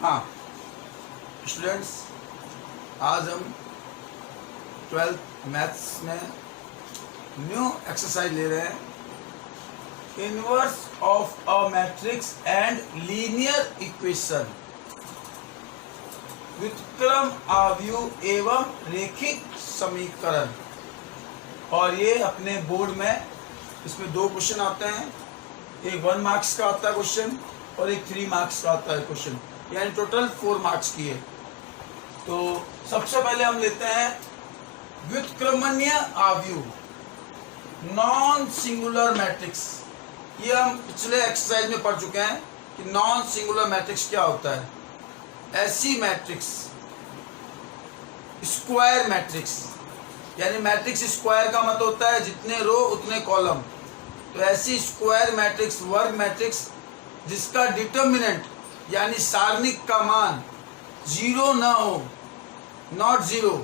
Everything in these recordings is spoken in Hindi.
हाँ स्टूडेंट्स, आज हम 12th मैथ्स में न्यू एक्सरसाइज ले रहे हैं। Inverse of a matrix and linear equation, व्युत्क्रम आव्यूह एवं रेखिक समीकरण। और ये अपने बोर्ड में इसमें 2 क्वेश्चन आते हैं, एक 1 मार्क्स का आता है क्वेश्चन और एक 3 मार्क्स का आता है क्वेश्चन, यानी टोटल 4 मार्क्स की है। तो सबसे पहले हम लेते हैं व्युत्क्रमणीय आव्यूह, नॉन सिंगुलर मैट्रिक्स। ये हम पिछले एक्सरसाइज में पढ़ चुके हैं कि नॉन सिंगुलर मैट्रिक्स क्या होता है। ऐसी मैट्रिक्स, स्क्वायर मैट्रिक्स, यानी मैट्रिक्स स्क्वायर का मतलब होता है जितने रो उतने कॉलम। तो ऐसी स्क्वायर मैट्रिक्स, वर्ग मैट्रिक्स जिसका डिटर्मिनेंट यानी सारणिक का मान 0 न हो, not 0,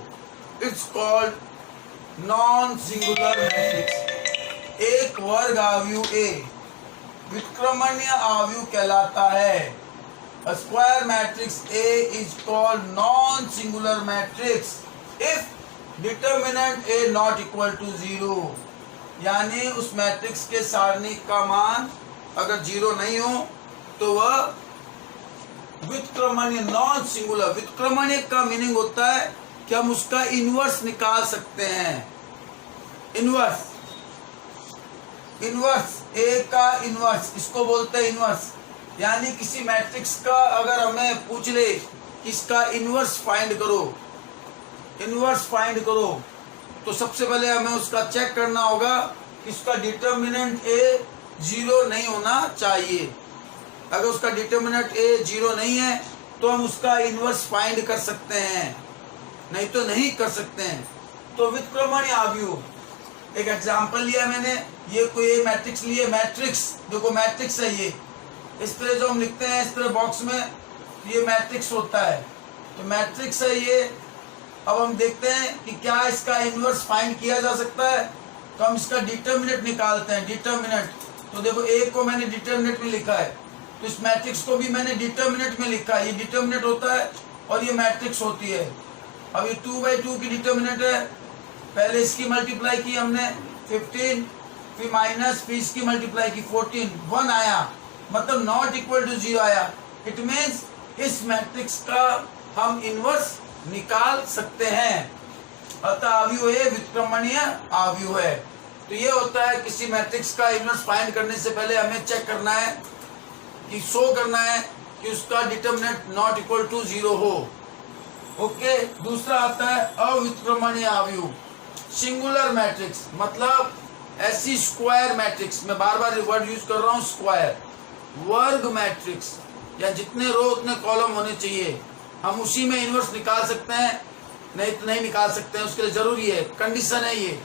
it's called non singular matrix. एक वर्ग आव्यूह ए व्युत्क्रमणीय आव्यूह कहलाता है। A square matrix A is called non-singular matrix if determinant A not equal to 0, यानी उस मैट्रिक्स के सारणिक का मान अगर 0 नहीं हो तो वह व्युत्क्रमणीय, नॉन सिंगुलर। व्युत्क्रमणीय का मीनिंग होता है कि हम उसका इनवर्स निकाल सकते हैं। इनवर्स, इनवर्स ए का इनवर्स, इसको बोलते हैं इनवर्स। यानी किसी मैट्रिक्स का अगर हमें पूछ ले कि इसका इनवर्स फाइंड करो, इनवर्स फाइंड करो, तो सबसे पहले हमें उसका चेक करना होगा कि इसका डिटर्मिनेंट ए 0 नहीं होना चाहिए। अगर उसका डिटर्मिनेंट ए 0 नहीं है तो हम उसका इनवर्स फाइंड कर सकते हैं, नहीं तो नहीं कर सकते हैं। तो व्युत्क्रमणीय आव्यूह, एक एग्जांपल लिया मैंने, ये कोई मैट्रिक्स लिए, मैट्रिक्स देखो मैट्रिक्स है ये, इस तरह जो हम लिखते हैं इस तरह बॉक्स में, ये मैट्रिक्स होता है। तो मैट्रिक्स है ये। अब हम देखते हैं कि क्या इसका इनवर्स फाइंड किया जा सकता है। तो हम इसका डिटर्मिनेंट निकालते हैं। डिटर्मिनेंट, तो देखो ए को मैंने डिटर्मिनेंट में लिखा है, तो इस मैट्रिक्स को भी मैंने डिटर्मिनेंट में लिखा है। ये डिटर्मिनेंट होता है और ये मैट्रिक्स होती है। अब ये 2/2 की डिटर्मिनेंट है, पहले इसकी मल्टीप्लाई की हमने 15, फिर माइनस, फिर इसकी मल्टीप्लाई की 14, 1 आया, मतलब नॉट इक्वल टू 0 आया। इट मीन्स इस मैट्रिक्स का हम इनवर्स निकाल सकते हैं। अतः आव्यूह है व्युत्क्रमणीय आव्यूह है। तो ये होता है किसी मैट्रिक्स का इनवर्स फाइंड करने से पहले हमें चेक करना है कि शो करना है कि उसका डिटर्मिनेंट नॉट इक्वल टू 0 हो। ओके, दूसरा आता है अव्युत्क्रमणीय आव्यूह, सिंगुलर मैट्रिक्स, मतलब ऐसी स्क्वायर मैट्रिक्स, मैं बार बार वर्ड यूज कर रहा हूँ स्क्वायर, वर्ग मैट्रिक्स, या जितने रो उतने कॉलम होने चाहिए, हम उसी में इनवर्स निकाल सकते हैं, नहीं तो नहीं निकाल सकते हैं, उसके लिए जरूरी है, कंडीशन है ये।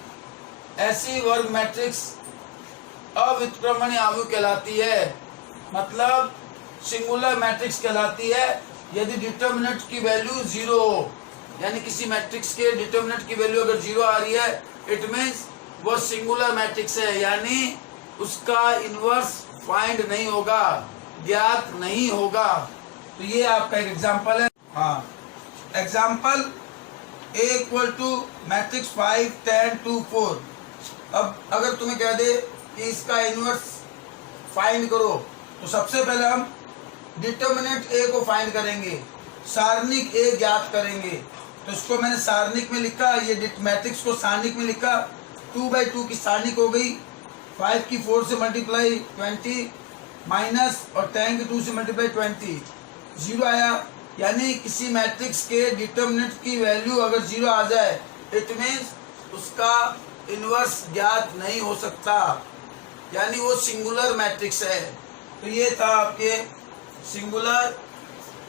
ऐसी वर्ग मैट्रिक्स अव्युत्क्रमणीय आव्यूह कहलाती है, मतलब सिंगुलर मैट्रिक्स कहलाती है यदि डिटर्मिनेंट की वैल्यू 0 हो। यानी किसी मैट्रिक्स के डिटर्मिनेंट की वैल्यू अगर 0 आ रही है, इट मीन्स वो सिंगुलर मैट्रिक्स है, यानी उसका इनवर्स फाइंड नहीं होगा, ज्ञात नहीं होगा। तो ये आपका एक एग्जांपल है। हाँ, example A equal to matrix 5, 10, 2, 4। अब अगर तुम्हें कह दे कि इसका इनवर्स फाइंड करो, तो सबसे पहले हम डिटर्मिनेंट A को फाइंड करेंगे, सारणिक A ज्ञात करेंगे। तो इसको मैंने सारणिक में लिखा, ये मैट्रिक्स को सारणिक में लिखा, 2/2 की सारणिक हो गई, 5 की 4 से मल्टीप्लाई 20, माइनस और 10 की 2 से मल्टीप्लाई 20, 0 आया। यानी किसी मैट्रिक्स के डिटर्मिनेंट की वैल्यू अगर 0 आ जाए, इट मीन्स उसका इनवर्स ज्ञात नहीं हो सकता, यानी वो सिंगुलर मैट्रिक्स है। तो ये था आपके सिंगुलर,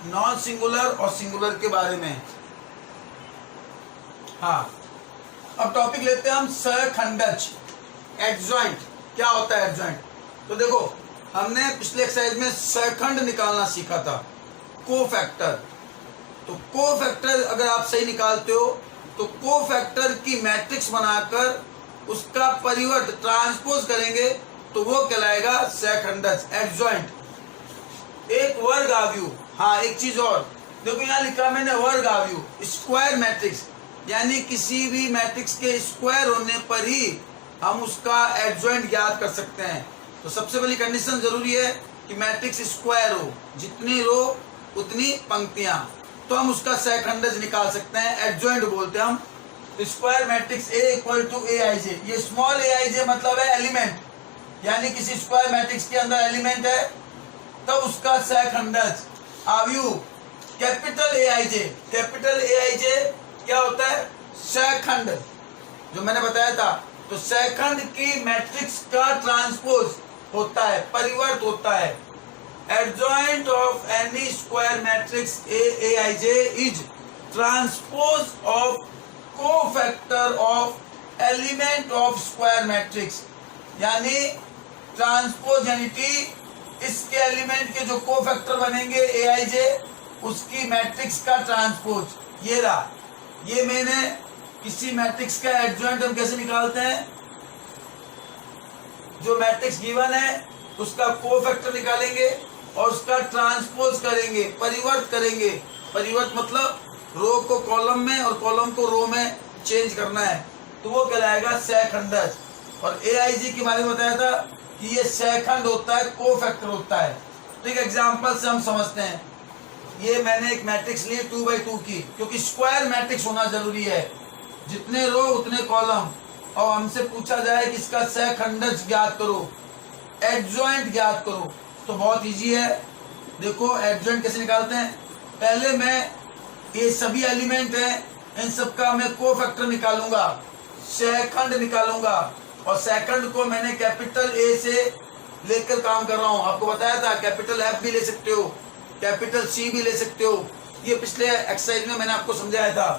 नॉन सिंगुलर और सिंगुलर के बारे में। हाँ, अब टॉपिक लेते हैं हम सहखंडज, एडजॉइंट। क्या होता है एडजॉइंट? तो देखो, हमने पिछले एक्सरसाइज में सहखंड निकालना सीखा था, कोफैक्टर। तो कोफैक्टर अगर आप सही निकालते हो तो कोफैक्टर की मैट्रिक्स बनाकर उसका परिवर्त, ट्रांसपोज करेंगे तो वो कहलाएगा सहखंडज, एडजॉइंट। एक वर्ग आव्यूह, हाँ एक चीज और देखो, यहाँ लिखा मैंने वर्ग आव्यूह, स्क्वायर मैट्रिक्स, यानी किसी भी मैट्रिक्स के स्क्वायर होने पर ही हम उसका एडजॉइंट ज्ञात कर सकते हैं। तो सबसे पहली कंडीशन जरूरी है कि मैट्रिक्स स्क्वायर हो, जितनी रो उतनी पंक्तियां, तो हम उसका सहखंडज निकाल सकते हैं, एडजॉइंट बोलते हैं हम। Square matrix A equal to A I J, ये स्मॉल ए आई जे मतलब है एलिमेंट, यानी किसी स्क्वायर मैट्रिक्स के अंदर एलिमेंट है तब उसका सहखंडज आव्यूह capital A I J. Capital A I जे क्या होता है? सहखंड, जो मैंने बताया था। तो सहखंड की मैट्रिक्स का ट्रांसपोज होता है, परिवर्त होता है। Adjoint of N E square matrix A I J is transpose of cofactor of element of square matrix, यानी ट्रांसपोजेनिटी, इसके एलिमेंट के जो कोफैक्टर बनेंगे ए आई जे, उसकी मैट्रिक्स का ट्रांसपोज। ये रहा, ये मैंने किसी मैट्रिक्स का एडजॉइंट हम कैसे निकालते हैं? जो मैट्रिक्स गिवन है उसका कोफैक्टर निकालेंगे और उसका ट्रांसपोज करेंगे, परिवर्त करेंगे। परिवर्त मतलब रो को कॉलम में और कॉलम को रो में चेंज करना है, तो वो कहलाएगा सहखंडज। और ए आई जी के बारे में बताया था कि ये सहखंड होता है, कोफैक्टर होता है। तो एक एग्जाम्पल से हम समझते हैं। ये मैंने एक मैट्रिक्स ली 2x2 की, क्योंकि स्क्वायर मैट्रिक्स होना जरूरी है, जितने रो उतने कॉलम। और हमसे पूछा जाए कि इसका सहखंडज ज्ञात करो, एडजॉइंट ज्ञात करो, तो बहुत इजी है। देखो एडजॉइंट कैसे निकालते हैं। पहले मैं ये सभी एलिमेंट हैं, इन सबका मैं कोफैक्टर निकालूंगा, सहखंड निकालूंगा। और सहखंड को मैंने कैपिटल ए से लेकर काम कर रहा हूं। आपको बताया था कैपिटल एफ भी ले सकते हो, कैपिटल सी भी ले सकते हो, ये पिछले एक्सरसाइज में मैंने आपको समझाया था।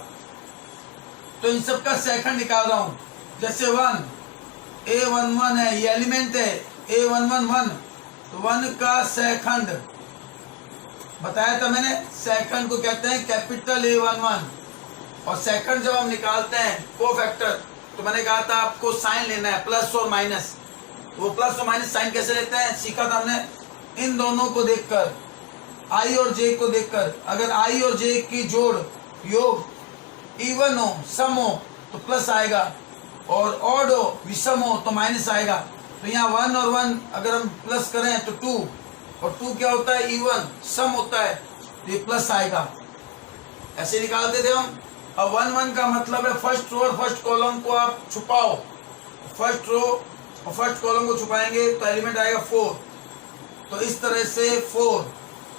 तो इन सब का सहखंड निकाल रहा हूं। जैसे 1 A11 है, ये एलिमेंट है A111, तो 1 का सहखंड बताया था मैंने, सहखंड को कहते हैं कैपिटल A11। और सहखंड जब हम निकालते हैं कोफैक्टर, तो मैंने कहा था आपको साइन लेना है, प्लस और माइनस। वो प्लस और माइनस साइन कैसे लेते हैं सीखा था हमने। इन दोनों को देखकर, आई और जे को देखकर, अगर आई और जे की जोड़ योग इवन हो, सम हो तो प्लस आएगा, और ऑड हो, विषम हो तो माइनस आएगा। तो यहाँ 1 और 1 अगर हम प्लस करें तो 2, और 2 क्या होता है? इवन, सम होता है, तो ये प्लस आएगा। ऐसे निकालते थे हम। अब 1 1 का मतलब है फर्स्ट रो और फर्स्ट कॉलम को आप छुपाओ। फर्स्ट रो और फर्स्ट कॉलम को छुपाएंगे तो एलिमेंट आएगा 4। तो इस तरह से 4,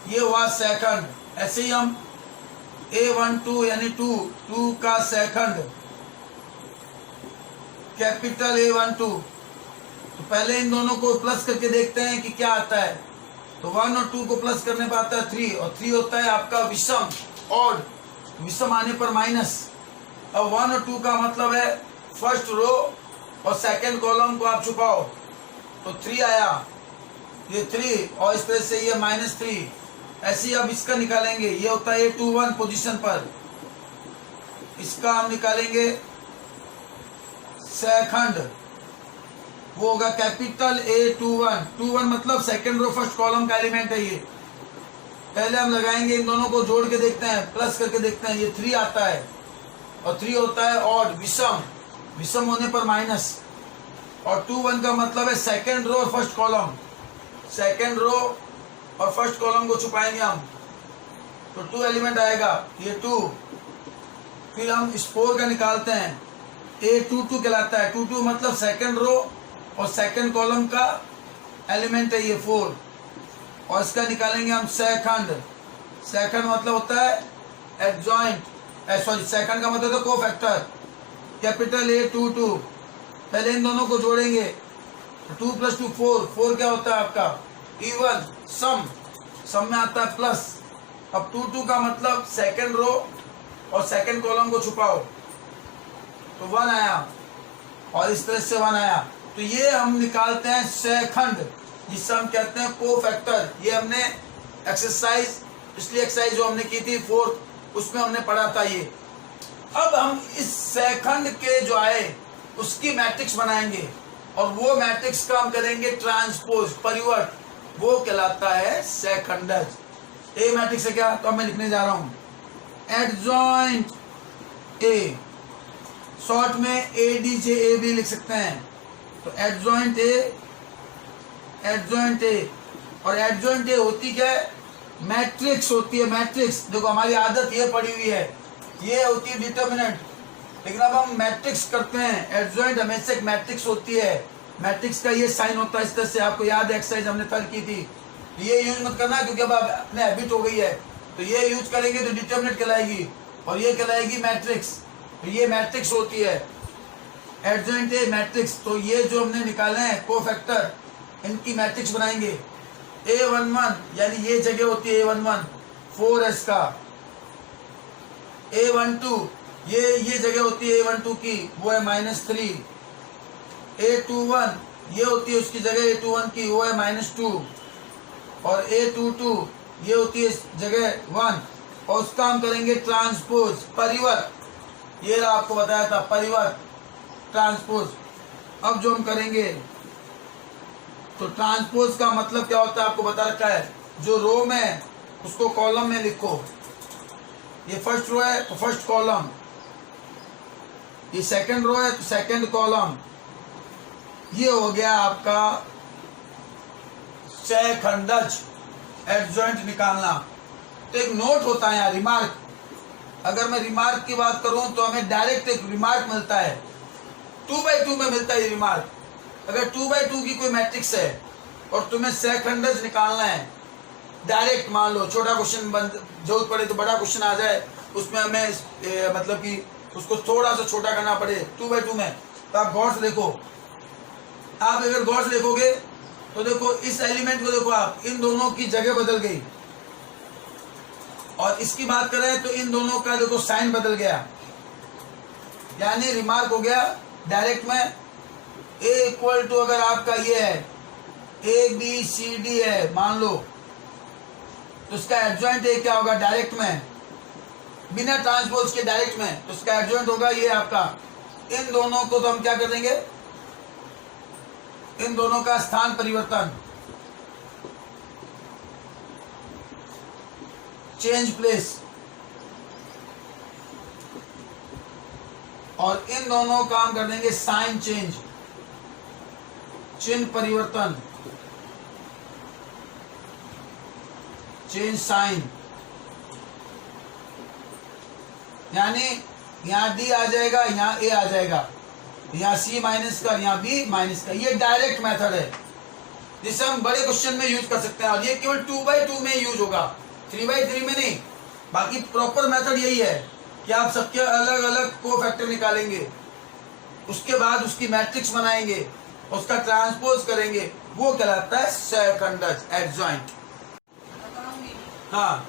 ये हुआ सहखंड। ऐसे ही हम A12 यानी 2 का सहखंड कैपिटल A12, तो पहले इन दोनों को प्लस करके देखते हैं कि क्या आता है। तो 1 और 2 को प्लस करने पर आता है 3, और 3 होता है आपका विषम, ऑड, विषम आने पर माइनस। अब 1 और 2 का मतलब है फर्स्ट रो और सेकंड कॉलम को आप छुपाओ, तो 3 आया, ये 3, और इस तरह से ये -3। ऐसे ही अब इसका निकालेंगे, ये होता है A21 पोजीशन पर, इसका हम निकालेंगे सहखंड, वो होगा कैपिटल A21। 21 मतलब सेकंड रो फर्स्ट कॉलम का एलिमेंट है ये। पहले हम लगाएंगे, इन दोनों को जोड़ के देखते हैं, प्लस करके देखते हैं, ये 3 आता है, और 3 होता है ऑड, विषम, विषम होने पर माइनस। और 2 1 का मतलब है सेकंड रो और फर्स्ट कॉलम, सेकंड रो और फर्स्ट कॉलम को छुपाएंगे हम, तो 2 एलिमेंट आएगा, ये 2। फिर हम इस 4 का निकालते हैं, A22 कहलाता है। 22 मतलब सेकंड रो और सेकंड कॉलम का एलिमेंट है ये 4, और इसका निकालेंगे हम सहखंड। सहखंड मतलब होता है एडजॉइंट, सॉरी सहखंड का मतलब तो कोफैक्टर, कैपिटल A22। पहले इन दोनों को जोड़ेंगे, 2 + 2 4, 4 क्या होता है आपका? इवन, सम, सम में आता है प्लस। अब 2 का मतलब सेकंड रो और सेकंड कॉलम को छुपाओ, तो 1 आया, और इस तरह से 1 आया। तो ये हम निकालते हैं सहखंड, जिससे हम कहते हैं कोफैक्टर। ये हमने एक्सरसाइज, पिछली एक्सरसाइज जो हमने की थी 4th, उसमें हमने पढ़ा था ये। अब हम इस सहखंड के जो आए उसकी मैट्रिक्स बनाएंगे, और वो मैट्रिक्स का हम करेंगे ट्रांसपोज, परिवर्त, वो कहलाता है सहखंडज। ए मैट्रिक्स है क्या, तो अब मैं लिखने जा रहा हूं एडजॉइंट ए, शॉर्ट में ADJ लिख सकते हैं। तो एडजॉइंट ए, एडजॉइंट ए, और एडजॉइंट ए होती क्या है, मैट्रिक्स होती है। मैट्रिक्स देखो हमारी आदत ये पड़ी हुई है, ये होती है डिटर्मिनेंट, लेकिन अब हम मैट्रिक्स करते हैं। एडजॉइंट हमेशा एक मैट्रिक्स होती है, मैट्रिक्स का ये साइन होता है इस तरह से, आपको याद है एक्सरसाइज हमने कल की थी। ये यूज मत करना क्योंकि अब अपने हैबिट हो गई है, तो ये यूज करेंगे तो डिटर्मिनेंट कहलाएगी और ये कहलाएगी मैट्रिक्स। तो ये मैट्रिक्स होती है एडजॉइंट ए मैट्रिक्स। तो ये जो हमने निकाले हैं कोफैक्टर, इनकी मैट्रिक्स बनाएंगे। A11 यानी ये जगह होती है A11 4s का, A12 ये जगह होती है A12 की, वो है -3। A21 ये होती है उसकी जगह A21 की, वो है -2। और A22 ये होती है इस जगह 1, और उसका हम करेंगे ट्रांसपोज, परिवर्त। ये रहा आपको बताया था परिवर्त, ट्रांसपोज। अब जो हम करेंगे तो ट्रांसपोज का मतलब क्या होता है आपको बता रखा है। जो रो में उसको कॉलम में लिखो, ये फर्स्ट रो है तो फर्स्ट कॉलम, ये सेकंड रो है तो सेकंड कॉलम। ये हो गया आपका सहखंडज एडजॉइंट निकालना। तो एक नोट होता है यहाँ रिमार्क, अगर मैं रिमार्क की बात करूं तो हमें डायरेक्ट एक रिमार्क मिलता है, 2/2 में मिलता है ये रिमार्क। अगर 2/2 की कोई मैट्रिक्स है और तुम्हें सहखंडज निकालना है डायरेक्ट, मान लो छोटा क्वेश्चन जरूरत पड़े तो बड़ा क्वेश्चन आ जाए, उसमें हमें मतलब कि उसको थोड़ा सा छोटा करना पड़े 2/2 में, तो आप गौर से देखो। आप अगर गौर से देखोगे तो देखो इस एलिमेंट को देखो आप, इन दोनों की जगह बदल गई, और इसकी बात करें तो इन दोनों का देखो साइन बदल गया, यानी रिमार्क हो गया डायरेक्ट में। A इक्वल टू अगर आपका ये है ABCD है मान लो, तो उसका एडजॉइंट ए क्या होगा डायरेक्ट में, बिना ट्रांसपोज के डायरेक्ट में, तो उसका एडजॉइंट होगा ये आपका। इन दोनों को तो हम क्या कर देंगे, इन दोनों का स्थान परिवर्तन, चेंज प्लेस, और इन दोनों का हम कर देंगे साइन चेंज, चिन्ह परिवर्तन, चेंज साइन। यानी यहाँ D आ जाएगा, यहाँ A आ जाएगा, यहाँ C माइनस का, यहाँ B माइनस का। ये डायरेक्ट मेथड है जिसे हम बड़े क्वेश्चन में यूज कर सकते हैं, और ये केवल 2/2 में यूज होगा, 3/3 में नहीं। बाकी प्रॉपर मेथड यही है कि आप सबके अलग अलग कोफैक्टर निकालेंगे, उसके बाद उसकी मैट्रिक्स बनाएंगे, उसका ट्रांसपोज करेंगे, वो कहलाता है सहखंडज एडजॉइंट। हाँ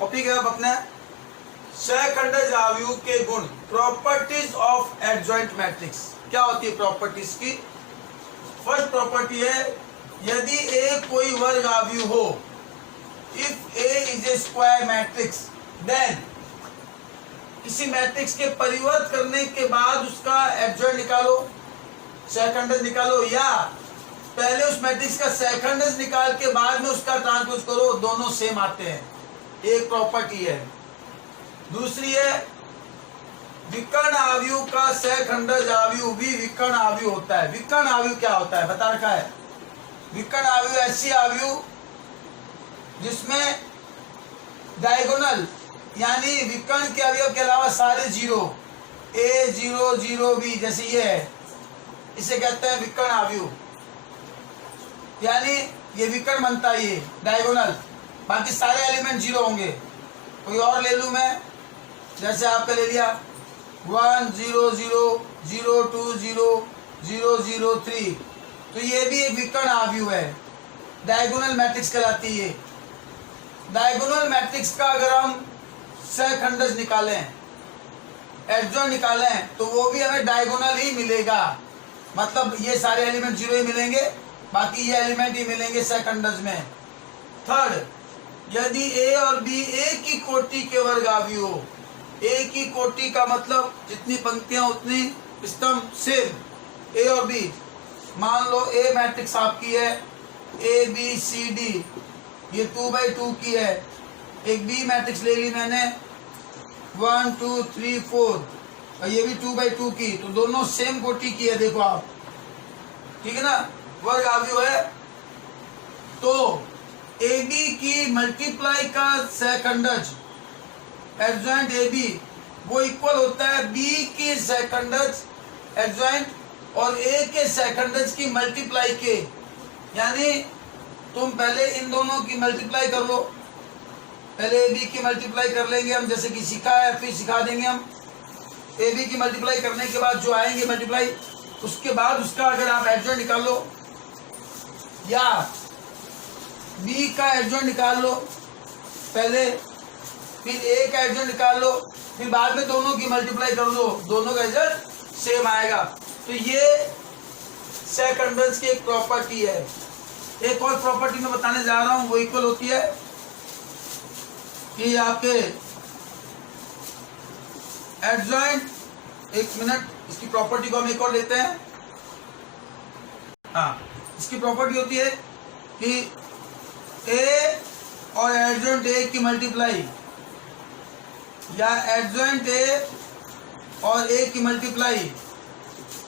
टॉपिक है अब अपने सहखंडज आव्यूह के गुण, प्रॉपर्टीज ऑफ एडजॉइंट मैट्रिक्स। क्या होती है प्रॉपर्टीज की? फर्स्ट प्रॉपर्टी है यदि A कोई वर्ग आव्यूह हो, if A is a square matrix, then किसी मैट्रिक्स के परिवर्त करने के बाद उसका एडजॉइंट निकालो, सहखंडज निकालो, या पहले उस मैट्रिक्स का सहखंडज निकाल के बाद में उसका ट्रांसपोज करो, दोनों सेम आते हैं। एक प्रॉपर्टी है। दूसरी है विकर्ण आव्यूह का सहखंडज आव्यूह भी विकर्ण आव्यूह होता है। विकर्ण आव्यूह क्या होता है बता रखा है। विकर्ण आव्यूह ऐसी आव्यूह जिसमें डायगोनल यानी विकर्ण के अवयव के अलावा सारे जीरो, A0 जैसे ये है, इसे कहते हैं विकर्ण आव्यूह। यानी ये विकर्ण बनता है ये डायगोनल, बाकी सारे एलिमेंट जीरो होंगे। कोई और ले लूं मैं, जैसे आपका ले लिया 1 0 0 0 2 0 0 0 3, तो ये भी एक विकर्ण आव्यूह है, डायगोनल मैट्रिक्स कहलाती है। डायगोनल मैट्रिक्स का अगर हम सहखंडज निकालें, एडजॉइंट निकालें, तो वो भी हमें डायगोनल ही मिलेगा, मतलब ये सारे एलिमेंट जीरो ही मिलेंगे, बाकी ये एलिमेंट ही मिलेंगे सहखंडज में। थर्ड, यदि A और B एक ही कोटि के वर्ग आव्यूह हो, एक ही कोटि का मतलब जितनी पंक्तियां उतनी स्तंभ, सेम A और B। मान लो A मैट्रिक्स आपकी है ABCD, ये 2/2 की है। एक बी मैट्रिक्स ले ली मैंने 1 2 3 4 और ये भी 2/2 की, तो दोनों सेम कोटि की है। देखो आप, ठीक है ना, वर्ग आव्यूह है। तो ए बी की मल्टीप्लाई का सेकंडज एडजॉइंट ए बी वो इक्वल होता है बी की सेकंडज एडजॉइंट और ए के सेकंडज की मल्टीप्लाई के। यानी तुम पहले इन दोनों की मल्टीप्लाई कर लो, पहले ए बी की मल्टीप्लाई कर लेंगे हम, जैसे कि सीखा है, फिर सिखा देंगे हम। ए बी की मल्टीप्लाई करने के बाद जो आएंगे मल्टीप्लाई, उसके बाद उसका अगर आप एडजॉइंट निकाल लो या बी का एडजॉइंट निकाल लो पहले, फिर ए का एडजॉइंट निकाल लो, फिर बाद में दोनों की मल्टीप्लाई कर दो, दोनों का रिजल्ट सेम आएगा। तो ये सेकंडर्स की एक प्रॉपर्टी है। एक और प्रॉपर्टी मैं बताने जा रहा हूं, वो इक्वल होती है कि आपके एडजॉइंट, एक मिनट, इसकी प्रॉपर्टी को हम एक और लेते हैं। हाँ, इसकी प्रॉपर्टी होती है कि ए और एडजॉइंट ए की मल्टीप्लाई या एडजॉइंट ए और ए की मल्टीप्लाई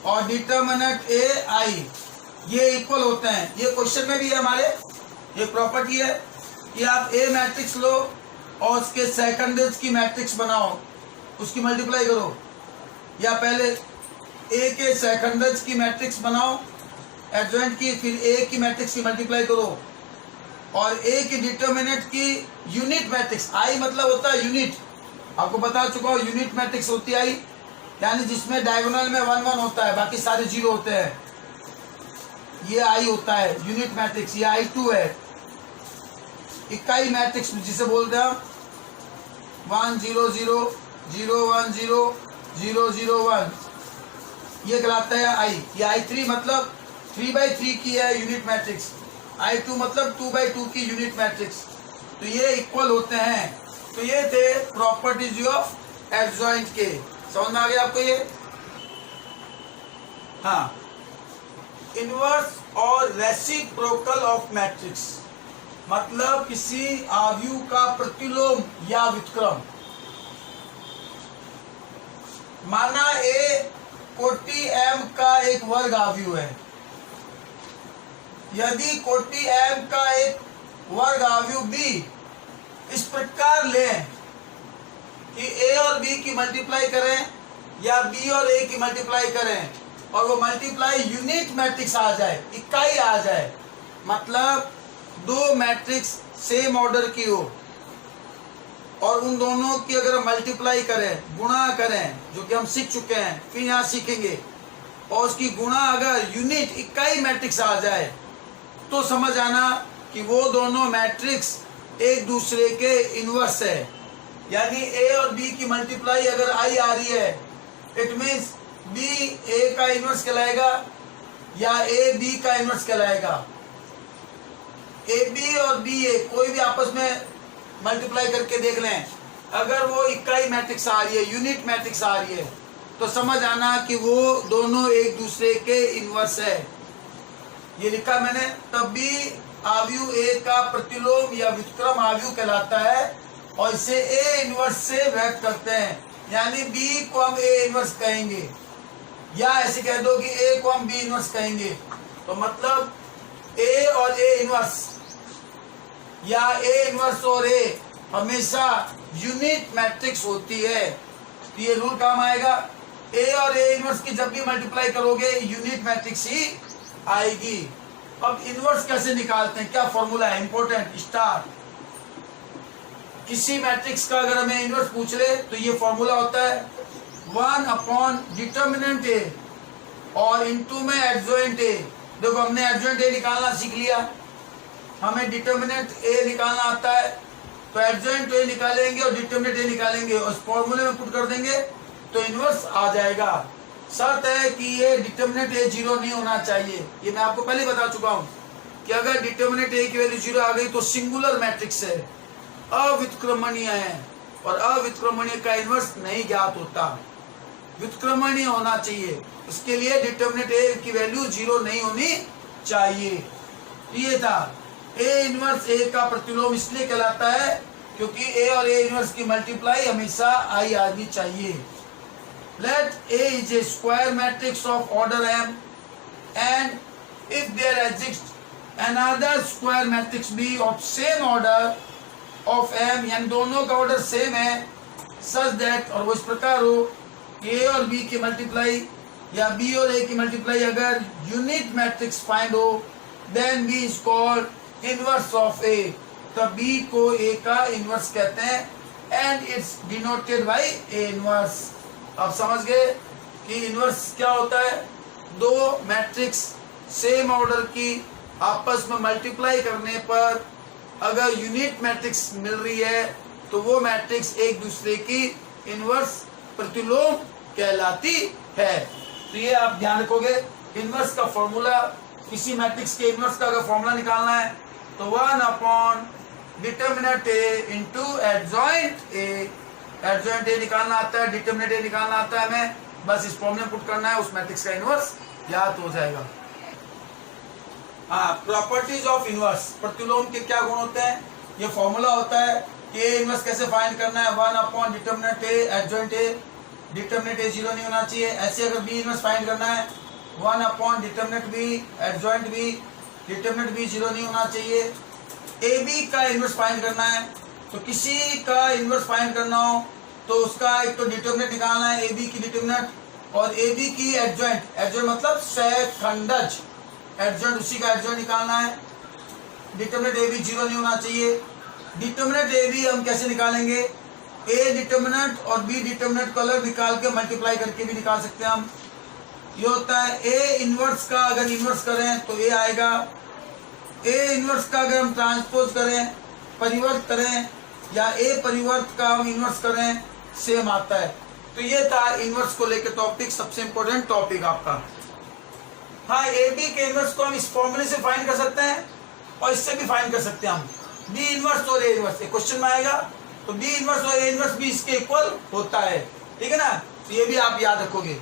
और डिटर्मिनेंट ए आई, ये इक्वल होते हैं। ये क्वेश्चन में भी है हमारे, ये प्रॉपर्टी है कि आप ए मैट्रिक्स लो और उसके सेकंडर्स की मैट्रिक्स बनाओ, उसकी मल्टीप्लाई करो, या पहले ए के सेकंडर्स की मैट्रिक्स बनाओ एडजॉइंट की, फिर ए की मैट्रिक्स की मल्टीप्लाई करो और ए की डिटर्मिनेंट की यूनिट मैट्रिक्स, आई मतलब होता है यूनिट, आपको बता चुका हूँ, यूनिट मैट्रिक्स होती है आई, यानी जिसमें डायगोनल में 1 1 होता है, बाकी सारे 0 होते हैं, ये आई होता है यूनिट मैट्रिक्स। ये I2 है, इकाई मैट्रिक्स जिसे बोलते हैं 1 0 0 0 1 0 0 0 1, ये कहलाता है आई। ये I3 मतलब 3/3 की है यूनिट मैट्रिक्स, I2 मतलब 2/2 की यूनिट मैट्रिक्स। तो ये इक्वल होते हैं। तो ये थे प्रॉपर्टीज ऑफ एडजॉइंट के, समझ में आ गया आपको ये? हाँ, इनवर्स और रेसिप्रोकल ऑफ मैट्रिक्स मतलब किसी आव्यूह का प्रतिलोम या व्युत्क्रम। माना ए कोटि M का एक वर्ग आव्यूह है, यदि कोटि M का एक वर्ग आव्यूह B इस प्रकार लें कि A और B की मल्टीप्लाई करें या B और A की मल्टीप्लाई करें और वो मल्टीप्लाई यूनिट मैट्रिक्स आ जाए, इकाई आ जाए, मतलब दो मैट्रिक्स सेम ऑर्डर की हो और उन दोनों की अगर मल्टीप्लाई करें, गुणा करें, जो कि हम सीख चुके हैं, फिर यहाँ सीखेंगे, और उसकी गुणा अगर यूनिट इकाई मैट्रिक्स आ जाए, तो समझ आना कि वो दोनों मैट्रिक्स एक दूसरे के इनवर्स है। यानी ए और बी की मल्टीप्लाई अगर आई आ रही है, इट मीन्स बी ए का इनवर्स कहलाएगा या ए बी का इनवर्स कहलाएगा। ए बी और बी ए कोई भी आपस में मल्टीप्लाई करके देख लें, अगर वो इकाई मैट्रिक्स आ रही है, यूनिट मैट्रिक्स आ रही है, तो समझ आना कि वो दोनों एक दूसरे के इनवर्स है। ये लिखा मैंने, तब भी आव्यूह ए का प्रतिलोम या व्युत्क्रम आव्यूह कहलाता है और इसे ए इनवर्स से व्यक्त करते हैं। यानी बी को हम ए इनवर्स कहेंगे या ऐसे कह दो कि ए को हम बी इनवर्स कहेंगे। तो मतलब ए और ए इनवर्स या ए इनवर्स और ए हमेशा यूनिट मैट्रिक्स होती है। तो ये रूल काम आएगा, ए और ए इनवर्स की जब भी मल्टीप्लाई करोगे यूनिट मैट्रिक्स ही आएगी। अब इनवर्स कैसे निकालते हैं, क्या फॉर्मूला है, इंपॉर्टेंट स्टार। किसी मैट्रिक्स का अगर हमें इनवर्स पूछ ले तो ये फॉर्मूला होता है 1 डिटर्मिनेंट ए और इनटू में एडजॉइंट ए। देखो हमने एडजॉइंट ए निकालना सीख लिया, हमें डिटर्मिनेंट ए निकालना आता है, तो एडजॉइंट ए निकालेंगे और डिटर्मिनेंट ए निकालेंगे और उस फॉर्मूले में पुट कर देंगे तो इनवर्स आ जाएगा। शर्त है कि ये डिटर्मिनेंट ए 0 नहीं होना चाहिए। ये मैं आपको पहले बता चुका हूं कि अगर डिटर्मिनेंट ए की वैल्यू 0 आ गई तो सिंगुलर मैट्रिक्स है, अव्युत्क्रमणीय है, और अव्युत्क्रमणीय का इनवर्स नहीं ज्ञात होता, व्युत्क्रमणीय होना चाहिए। उसके लिए डिटर्मिनेंट ए की वैल्यू 0 नहीं होनी चाहिए। ये था ए इनवर्स ए का प्रतिलोम इसलिए कहलाता है क्योंकि ए और ए इनवर्स की मल्टीप्लाई हमेशा आई आनी चाहिए। Let A is a square matrix of order M and if there exist another square matrix B of same order of M, यानी दोनों का ऑर्डर सेम है, सच दैट, और वो इस प्रकार हो ए और बी की मल्टीप्लाई या बी और ए की मल्टीप्लाई अगर यूनिट मैट्रिक्स फाइंड हो, then B is called inverse of A, तब बी को ए का इनवर्स कहते हैं and it's denoted by A inverse. आप समझ गए कि इनवर्स क्या होता है? दो मैट्रिक्स सेम ऑर्डर की आपस में मल्टीप्लाई करने पर अगर यूनिट मैट्रिक्स मिल रही है तो वो मैट्रिक्स एक दूसरे की इनवर्स प्रतिलोम कहलाती है। तो ये आप ध्यान रखोगे। इनवर्स का फॉर्मूला, किसी मैट्रिक्स के इनवर्स का अगर फॉर्मूला निकालना है तो 1 upon determinant A into adjoint A. Adjoint ए निकालना आता है, डिटर्मिनेंट ए निकालना आता है, हमें बस इस फॉर्मूले में पुट करना है, उस मैट्रिक्स का इनवर्स याद हो जाएगा। हाँ, प्रॉपर्टीज ऑफ इनवर्स, प्रतिलोम के क्या गुण होते हैं? ये फॉर्मूला होता है कि ए इनवर्स कैसे फाइंड करना है, 1 upon determinant A adjoint A, determinant A 0 नहीं होना चाहिए। ऐसे अगर बी इनवर्स फाइंड करना है 1 upon determinant B adjoint B, determinant B 0 नहीं होना चाहिए। ए बी का इनवर्स फाइंड करना है, तो किसी का इनवर्स फाइंड करना हो तो उसका एक तो डिटर्मिनेंट निकालना है, ए बी की डिटर्मिनेंट, और ए बी की एडजॉइंट, एडजॉइंट मतलब सहखंडज, एडजॉइंट उसी का एडजॉइंट निकालना है। डिटर्मिनेंट ए बी 0 नहीं होना चाहिए। डिटर्मिनेंट ए बी हम कैसे निकालेंगे? ए डिटर्मिनेंट और बी डिटर्मिनेंट को अलग निकाल के मल्टीप्लाई करके भी निकाल सकते हैं हम। ये होता है ए इनवर्स का अगर इनवर्स करें तो ए आएगा, ए इनवर्स का अगर हम ट्रांसपोज करें, परिवर्त करें, या ए परिवर्त का हम इनवर्स करें, सेम आता है। तो ये था इनवर्स को लेकर टॉपिक, सबसे इंपॉर्टेंट टॉपिक आपका। हाँ, ए बी के इनवर्स को हम इस फॉर्मूले से फाइंड कर सकते हैं और इससे भी फाइंड कर सकते हैं हम। बी इनवर्स और ए इनवर्स एक क्वेश्चन में आएगा, तो बी इनवर्स और ए इनवर्स भी इसके इक्वल होता है, ठीक है ना? तो ये भी आप याद रखोगे।